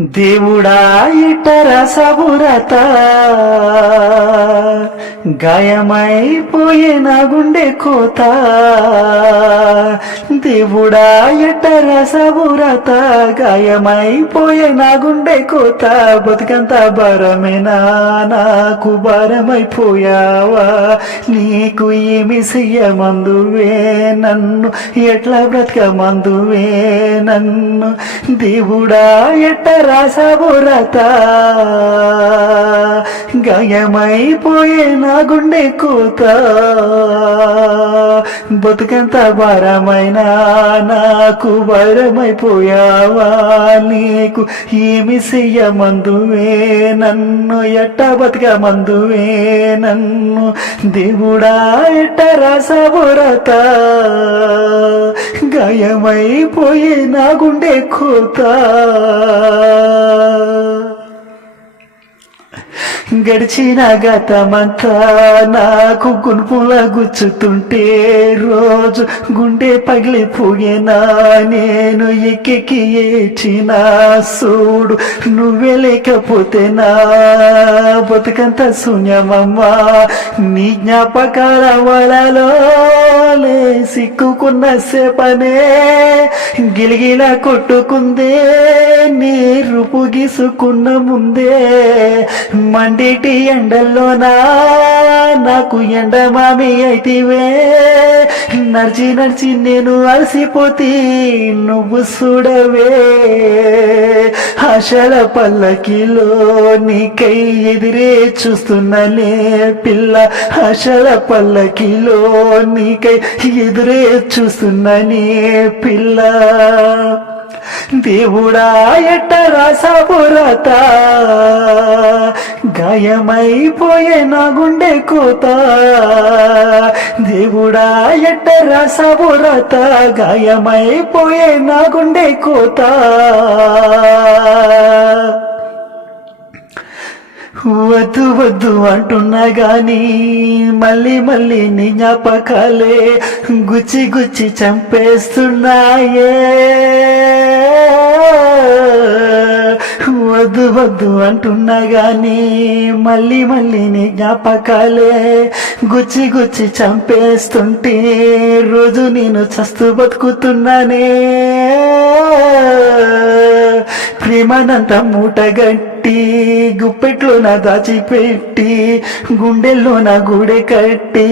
దేవుడా ఇటర సబురత గాయమైపోయిన గుండె కోత. దేవుడా ఎటర సబురత గాయమైపోయిన గుండె కోత. బతుకంత భారమేనా నాకు భారమైపోయావా. నీకు ఏమి చెయ్యమందువే నన్ను ఎట్లా బ్రతకమందువే నన్ను. దేవుడా ఎట్టరా సబురత గాయమైపోయే నా గుండె కోత. బతుకంత భారమైనా నాకు భారమైపోయావా. నీకు ఏమి చెయ్యమందువే నన్ను ఎట్ట బతకమందువే నన్ను. దేవుడా ఎట్టరా సబురత గాయమైపోయే నా గుండె కోత. గడిచిన గతమంతా నాకు గుణపుల గుచ్చుతుంటే రోజు గుండె పగిలిపోయేనా. నేను ఎక్కెక్కి ఏడ్చిన చూడు నువ్వే లేకపోతే నా బతుకంత శూన్యమమ్మా. నీ జ్ఞాపకాల వలలో సిక్కుకున్న సేపనే గిలిగిల కొట్టుకుందే. నీ రూపు గీసుకున్న ముందే మండేటి ఎండల్లోనా నాకు ఎండమామి అయితివే. నడిచి నడిచి నేను అలసిపోతే నువ్వు చూడవే. ఆశల పల్లకిలో నీకై ఎదిరే చూస్తున్నలే పిల్ల. ఆశల పల్లకిలో నీకై ఎదురే చూస్తున్ననే పిల్ల. దేవుడా ఎట్టరా సబురత గాయమైపోయే నా గుండె కోత. దేవుడా ఎట్టరా సబురత గాయమైపోయే నా గుండె కోత. వద్దు వద్దు అంటున్నా గాని మళ్ళీ మళ్ళీ నీ జ్ఞాపకాలే గుచ్చి గుచ్చి చంపేస్తున్నాయే. వద్దు వద్దు అంటున్నా గాని మళ్ళీ మళ్ళీ నీ జ్ఞాపకాలే గుచ్చి గుచ్చి చంపేస్తుంటే రోజు నేను చస్తూ బతుకుతున్నానే. ప్రేమనంత మూటగట్టి గుప్పెట్లో నా దాచిపెట్టి గుండెల్లో నా గూడె కట్టి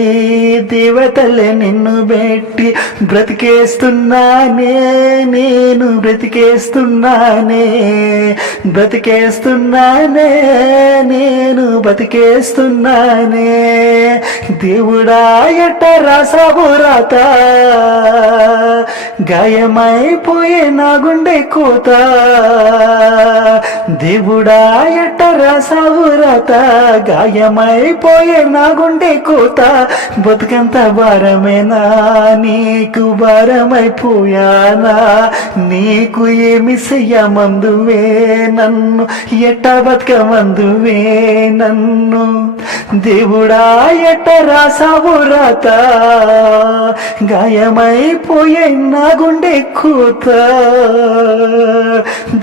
దేవతలే నిన్ను పెట్టి బ్రతికేస్తున్నానే. నేను బ్రతికేస్తున్నానే బ్రతికేస్తున్నానే నేను బతికేస్తున్నానే. దేవుడా ఎట్టరా సబురత గాయమైపోయే నా గుండె కోత. దేవుడా ఎట్టరా సబురత గాయమైపోయే నా గుండె కోత. బతుకంత భారమేనా నీకు భారమైపోయానా. నీకు ఏమి చెయ్యమందువే నన్ను ఎట్ట బతకమందువే నన్ను. దేవుడా ఎట్టరా సబురత గాయమైపోయే నా గుండె కోత.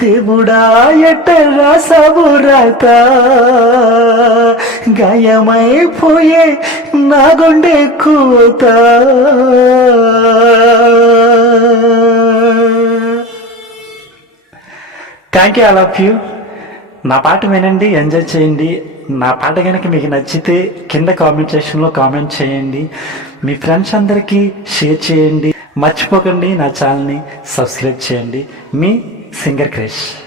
దేవుడా ఎట్టరా సబురత గాయమైపోయే నా గుండె కోత. Thank you all of you. నా పాట వినండి, ఎంజాయ్ చేయండి. నా పాట కనుక మీకు నచ్చితే కింద కామెంట్ సెక్షన్లో కామెంట్ చేయండి. మీ ఫ్రెండ్స్ అందరికీ షేర్ చేయండి. మర్చిపోకండి నా ఛానల్ని సబ్స్క్రైబ్ చేయండి. మీ సింగర్ క్రిష్.